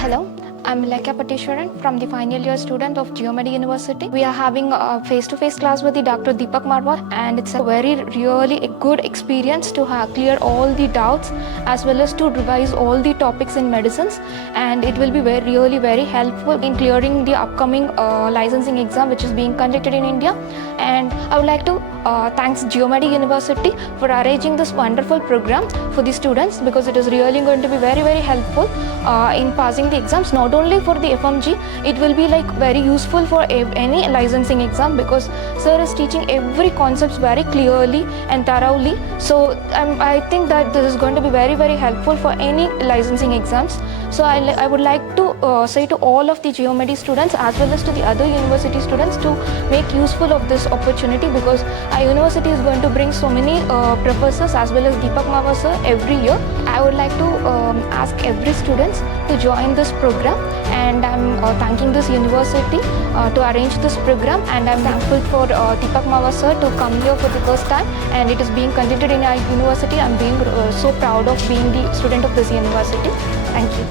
Hello, I'm Lekha Patishwaran from the final year student of Geomedi University. We are having a face-to-face class with the Dr. Deepak Marwah, and it's a really a good experience to clear all the doubts as well as to revise all the topics in medicines, and it will be very helpful in clearing the upcoming licensing exam which is being conducted in India. And I would like to thanks Geomedi University for arranging this wonderful program for the students, because it is really going to be very helpful in passing the exams. Not only for the FMG, it will be like very useful for any licensing exam, because sir is teaching every concepts very clearly and thoroughly. So I think that this is going to be very helpful for any licensing exams. So I would like to say to all of the Geomedi students as well as to the other university students to make useful of this opportunity, because our university is going to bring so many professors as well as Deepak Marwah sir every year. I would like to ask every students to join this program, and I'm thanking this university to arrange this program, and I'm thankful for Deepak Marwah sir to come here for the first time, and it is being conducted in our university. I'm being so proud of being the student of this university. Thank you.